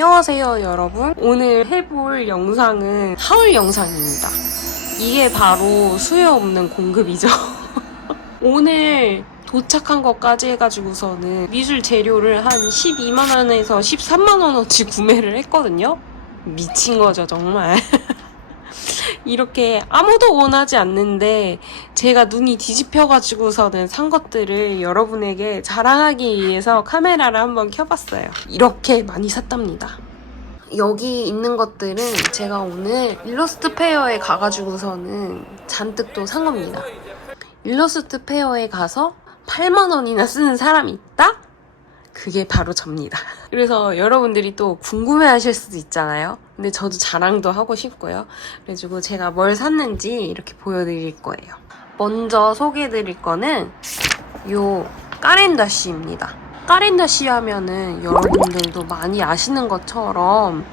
안녕하세요 여러분. 오늘 해볼 영상은 하울 영상입니다. 이게 바로 수요 없는 공급이죠. 오늘 도착한 것까지 해가지고서는 미술 재료를 한 12만원에서 13만원어치 구매를 했거든요. 미친 거죠 정말 이렇게 아무도 원하지 않는데 제가 눈이 뒤집혀가지고서는 산 것들을 여러분에게 자랑하기 위해서 카메라를 한번 켜봤어요. 이렇게 많이 샀답니다. 여기 있는 것들은 제가 오늘 일러스트 페어에 가가지고서는 잔뜩 또 산 겁니다. 일러스트 페어에 가서 8만 원이나 쓰는 사람이 있다? 그게 바로 접니다. 그래서 여러분들이 또 궁금해 하실 수도 있잖아요. 근데 저도 자랑도 하고 싶고요. 그래가지고 제가 뭘 샀는지 이렇게 보여드릴 거예요. 먼저 소개해드릴 거는 요 까렌다쉬입니다. 까렌다쉬 하면은 여러분들도 많이 아시는 것처럼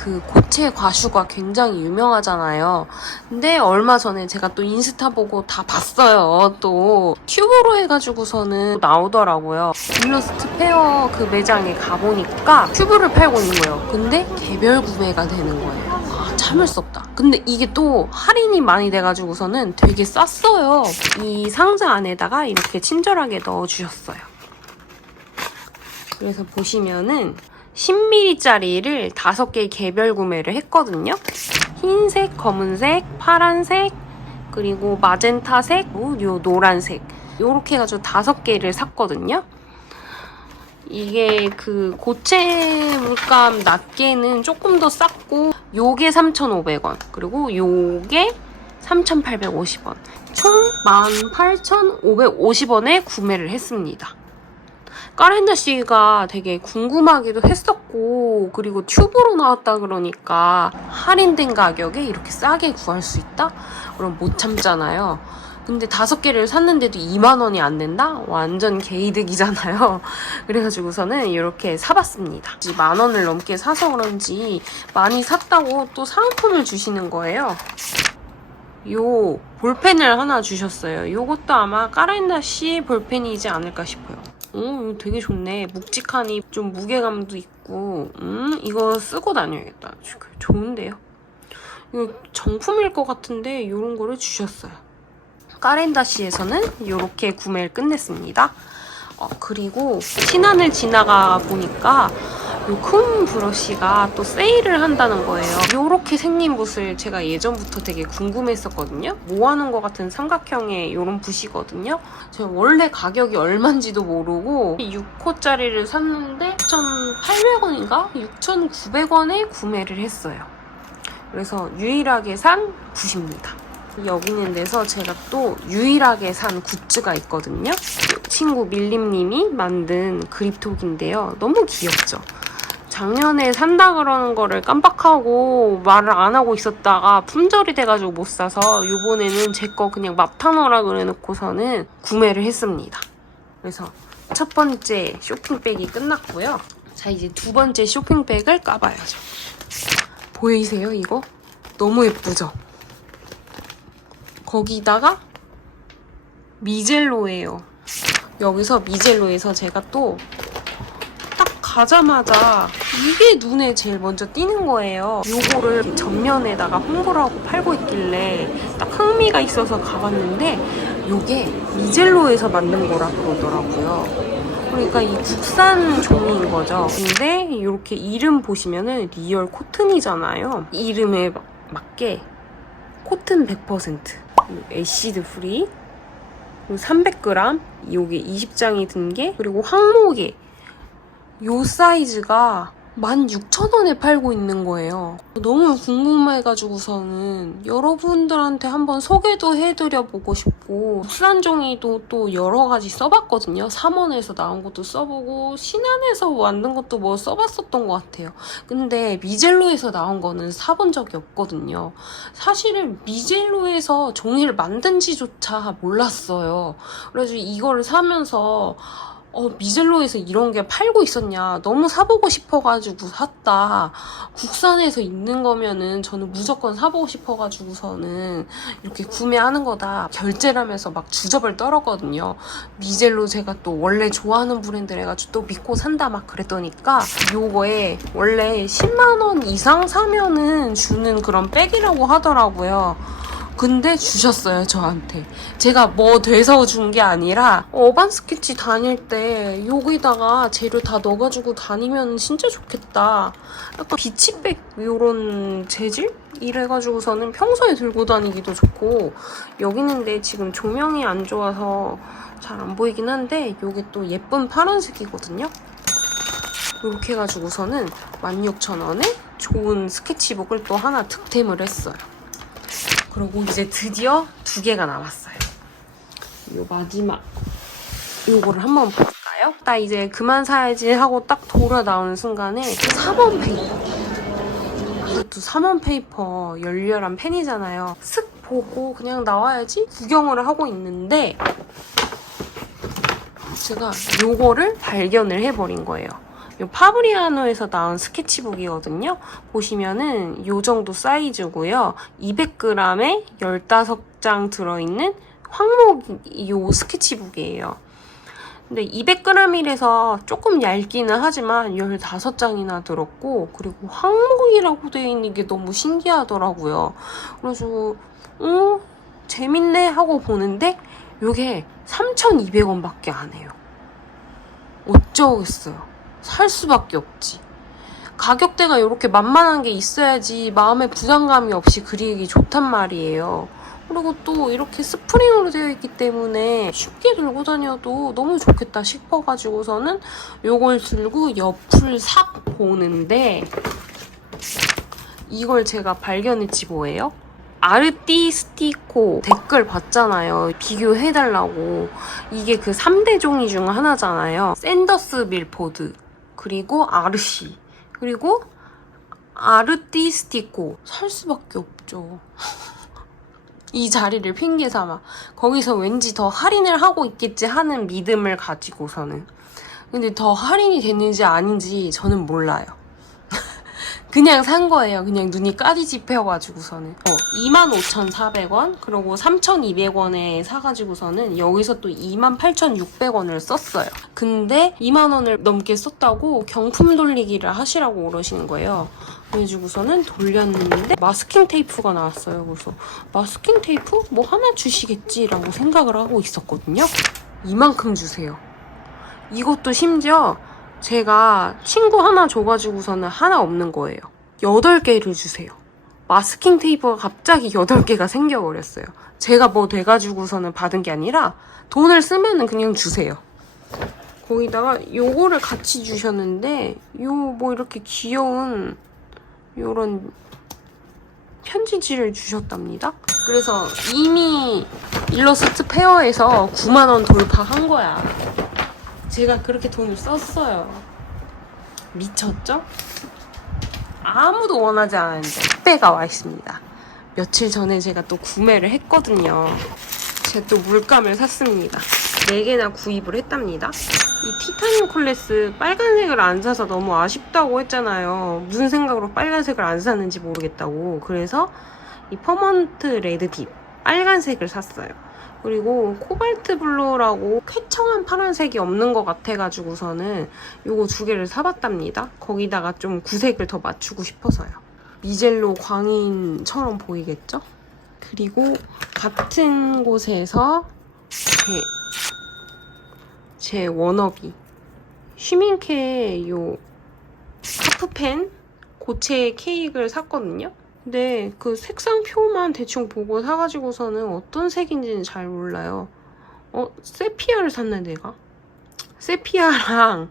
그 고체 과슈가 굉장히 유명하잖아요. 근데 얼마 전에 제가 또 인스타 보고 다 봤어요. 또 튜브로 해가지고서는 나오더라고요. 일러스트 페어 그 매장에 가보니까 튜브를 팔고 있는 거예요. 근데 개별 구매가 되는 거예요. 아, 참을 수 없다. 근데 이게 또 할인이 많이 돼가지고서는 되게 쌌어요. 이 상자 안에다가 이렇게 친절하게 넣어주셨어요. 그래서 보시면은 10ml짜리를 5개 개별 구매를 했거든요. 흰색, 검은색, 파란색, 그리고 마젠타색, 요 노란색. 요렇게 해가지고 5개를 샀거든요. 이게 그 고체 물감 낱개는 조금 더 쌌고 요게 3,500원 그리고 요게 3,850원 총 18,550원에 구매를 했습니다. 까렌다 씨가 되게 궁금하기도 했었고 그리고 튜브로 나왔다 그러니까 할인된 가격에 이렇게 싸게 구할 수 있다? 그럼 못 참잖아요. 근데 다섯 개를 샀는데도 2만 원이 안 낸다? 완전 개이득이잖아요. 그래가지고서는 이렇게 사봤습니다. 만 원을 넘게 사서 그런지 많이 샀다고 또 상품을 주시는 거예요. 요 볼펜을 하나 주셨어요. 요것도 아마 까렌다 씨 볼펜이지 않을까 싶어요. 오, 되게 좋네. 묵직하니 좀 무게감도 있고, 음, 이거 쓰고 다녀야겠다. 좋은데요? 이거 정품일 것 같은데, 이런 거를 주셨어요. 까렌다시에서는 이렇게 구매를 끝냈습니다. 어, 그리고 신안을 지나가 보니까 이큰 브러쉬가 또 세일을 한다는 거예요. 이렇게 생긴 붓을 제가 예전부터 되게 궁금했었거든요. 모아놓은 것 같은 삼각형의 이런 붓이거든요. 제가 원래 가격이 얼만지도 모르고 6호짜리를 샀는데 6,800원인가? 6,900원에 구매를 했어요. 그래서 유일하게 산 붓입니다. 여기 있는 데서 제가 또 유일하게 산 굿즈가 있거든요. 친구 밀림님이 만든 그립톡인데요. 너무 귀엽죠? 작년에 산다 그러는 거를 깜빡하고 말을 안 하고 있었다가 품절이 돼가지고 못 사서 요번에는 제 거 그냥 맙타너라 그래놓고서는 구매를 했습니다. 그래서 첫 번째 쇼핑백이 끝났고요. 자 이제 두 번째 쇼핑백을 까봐야죠. 보이세요 이거? 너무 예쁘죠? 거기다가 미젤로예요. 여기서 미젤로에서 제가 또 딱 가자마자 이게 눈에 제일 먼저 띄는 거예요. 요거를 전면에다가 홍보를 하고 팔고 있길래 딱 흥미가 있어서 가봤는데 요게 미젤로에서 만든 거라 그러더라고요. 그러니까 이 국산 종이인 거죠. 근데 이렇게 이름 보시면은 리얼 코튼이잖아요. 이름에 맞게 코튼 100%. 애시드 프리 그리고 300g 요게 20장이 든 게 그리고 항목에 요 사이즈가 16,000원에 팔고 있는 거예요. 너무 궁금해가지고서는 여러분들한테 한번 소개도 해드려 보고 싶고 국산종이도 또 여러 가지 써봤거든요. 3원에서 나온 것도 써보고 신안에서 만든 것도 뭐 써봤었던 것 같아요. 근데 미젤로에서 나온 거는 사본 적이 없거든요. 사실은 미젤로에서 종이를 만든지조차 몰랐어요. 그래서 이거를 사면서 어, 미젤로에서 이런 게 팔고 있었냐. 너무 사보고 싶어가지고 샀다. 국산에서 있는 거면은 저는 무조건 사보고 싶어가지고서는 이렇게 구매하는 거다. 결제라면서 막 주접을 떨었거든요. 미젤로 제가 또 원래 좋아하는 브랜드래가지고 또 믿고 산다 막 그랬더니까 요거에 원래 10만원 이상 사면은 주는 그런 백이라고 하더라고요. 근데 주셨어요 저한테. 제가 뭐 돼서 준 게 아니라 어반 스케치 다닐 때 여기다가 재료 다 넣어가지고 다니면 진짜 좋겠다. 약간 비치백 요런 재질? 이래가지고서는 평소에 들고 다니기도 좋고 여기 있는데 지금 조명이 안 좋아서 잘 안 보이긴 한데 요게 또 예쁜 파란색이거든요? 이렇게 해가지고서는 16,000원에 좋은 스케치북을 또 하나 득템을 했어요 그리고 이제 드디어 두 개가 남았어요. 요 마지막 요거를 한번 볼까요? 나 이제 그만 사야지 하고 딱 돌아 나오는 순간에 3원 페이퍼 이것도 3원 페이퍼 열렬한 팬이잖아요. 슥 보고 그냥 나와야지 구경을 하고 있는데 제가 요거를 발견을 해버린 거예요. 요 파브리아노에서 나온 스케치북이거든요. 보시면은 요 정도 사이즈고요. 200g에 15장 들어있는 황목 요 스케치북이에요. 근데 200g이라서 조금 얇기는 하지만 15장이나 들었고 그리고 황목이라고 되어 있는 게 너무 신기하더라고요. 그래서 어 재밌네 하고 보는데 요게 3,200원밖에 안 해요. 어쩌겠어요. 살 수밖에 없지. 가격대가 이렇게 만만한 게 있어야지 마음에 부담감이 없이 그리기 좋단 말이에요. 그리고 또 이렇게 스프링으로 되어 있기 때문에 쉽게 들고 다녀도 너무 좋겠다 싶어가지고서는 이걸 들고 옆을 싹 보는데 이걸 제가 발견했지 뭐예요? 아르티스티코 댓글 봤잖아요. 비교해달라고. 이게 그 3대 종이 중 하나잖아요. 샌더스 밀포드, 그리고 아르시, 그리고 아르티스티코. 살 수밖에 없죠. 이 자리를 핑계 삼아. 거기서 왠지 더 할인을 하고 있겠지 하는 믿음을 가지고서는. 근데 더 할인이 됐는지 아닌지 저는 몰라요. 그냥 산 거예요. 그냥 눈이 까디집혀가지고서는. 어, 25,400원, 그리고 3,200원에 사가지고서는 여기서 또 28,600원을 썼어요. 근데 2만원을 넘게 썼다고 경품 돌리기를 하시라고 그러시는 거예요. 그래가지고서는 돌렸는데 마스킹 테이프가 나왔어요. 그래서 마스킹 테이프? 뭐 하나 주시겠지라고 생각을 하고 있었거든요. 이만큼 주세요. 이것도 심지어 제가 친구 하나 줘가지고서는 하나 없는 거예요. 8개를 주세요. 마스킹 테이프가 갑자기 8개가 생겨버렸어요. 제가 뭐 돼가지고서는 받은 게 아니라 돈을 쓰면은 그냥 주세요. 거기다가 요거를 같이 주셨는데 요 뭐 이렇게 귀여운 요런 편지지를 주셨답니다. 그래서 이미 일러스트 페어에서 9만원 돌파한 거야. 제가 그렇게 돈을 썼어요. 미쳤죠? 아무도 원하지 않았는데 택배가 와 있습니다. 며칠 전에 제가 또 구매를 했거든요. 제가 또 물감을 샀습니다. 4개나 구입을 했답니다. 이 티타늄 콜레스 빨간색을 안 사서 너무 아쉽다고 했잖아요. 무슨 생각으로 빨간색을 안 샀는지 모르겠다고. 그래서 이 퍼먼트 레드 딥 빨간색을 샀어요. 그리고 코발트 블루라고 쾌청한 파란색이 없는 것 같아가지고서는 요거 두 개를 사봤답니다. 거기다가 좀 구색을 더 맞추고 싶어서요. 미젤로 광인처럼 보이겠죠? 그리고 같은 곳에서 제, 제 워너비 슈밍케 요 하프펜 고체 케이크를 샀거든요. 근데 그 색상표만 대충 보고 사가지고서는 어떤 색인지는 잘 몰라요. 어, 세피아를 샀네, 내가. 세피아랑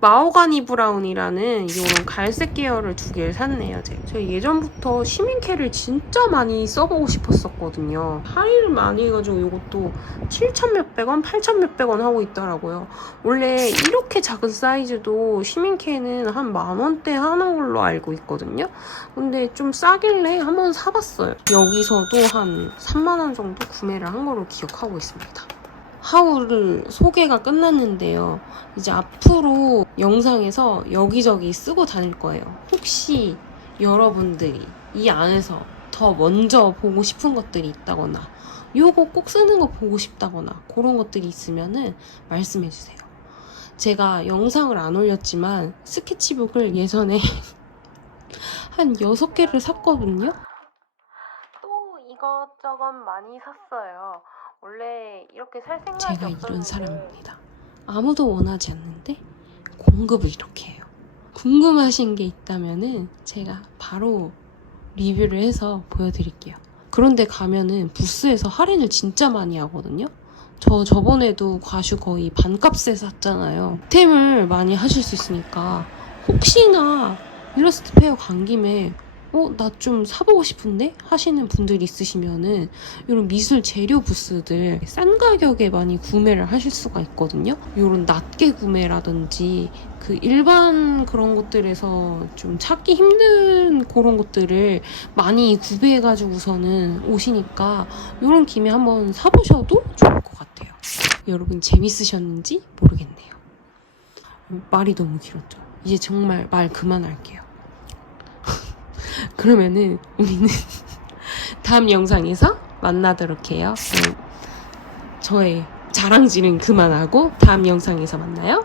마오가니 브라운이라는 이런 갈색 계열을 두 개를 샀네요, 제가. 예전부터 시민캐를 진짜 많이 써보고 싶었었거든요. 할인을 많이 해가지고 이것도 7천 몇백 원, 8천 몇백 원 하고 있더라고요. 원래 이렇게 작은 사이즈도 시민캐는 한 만 원대 하는 걸로 알고 있거든요. 근데 좀 싸길래 한번 사봤어요. 여기서도 한 3만 원 정도 구매를 한 걸로 기억하고 있습니다. 하울을 소개가 끝났는데요. 이제 앞으로 영상에서 여기저기 쓰고 다닐 거예요. 혹시 여러분들이 이 안에서 더 먼저 보고 싶은 것들이 있다거나 요거 꼭 쓰는 거 보고 싶다거나 그런 것들이 있으면은 말씀해 주세요. 제가 영상을 안 올렸지만 스케치북을 예전에 한 6개를 샀거든요. 또 이것저것 많이 샀어요. 원래 이렇게 살 생각이 제가 이런 사람입니다. 아무도 원하지 않는데 공급을 이렇게 해요. 궁금하신 게 있다면은 제가 바로 리뷰를 해서 보여드릴게요. 그런데 가면은 부스에서 할인을 진짜 많이 하거든요. 저 저번에도 과슈 거의 반값에 샀잖아요. 템을 많이 하실 수 있으니까 혹시나 일러스트 페어 간 김에 어, 나 좀 사보고 싶은데? 하시는 분들 있으시면은 이런 미술 재료 부스들 싼 가격에 많이 구매를 하실 수가 있거든요. 이런 낮게 구매라든지 그 일반 그런 곳들에서 좀 찾기 힘든 그런 것들을 많이 구매해가지고서는 오시니까 이런 김에 한번 사보셔도 좋을 것 같아요. 여러분 재밌으셨는지 모르겠네요. 말이 너무 길었죠. 이제 정말 말 그만할게요. 그러면은 우리는 다음 영상에서 만나도록 해요. 음, 저의 자랑질은 그만하고 다음 영상에서 만나요.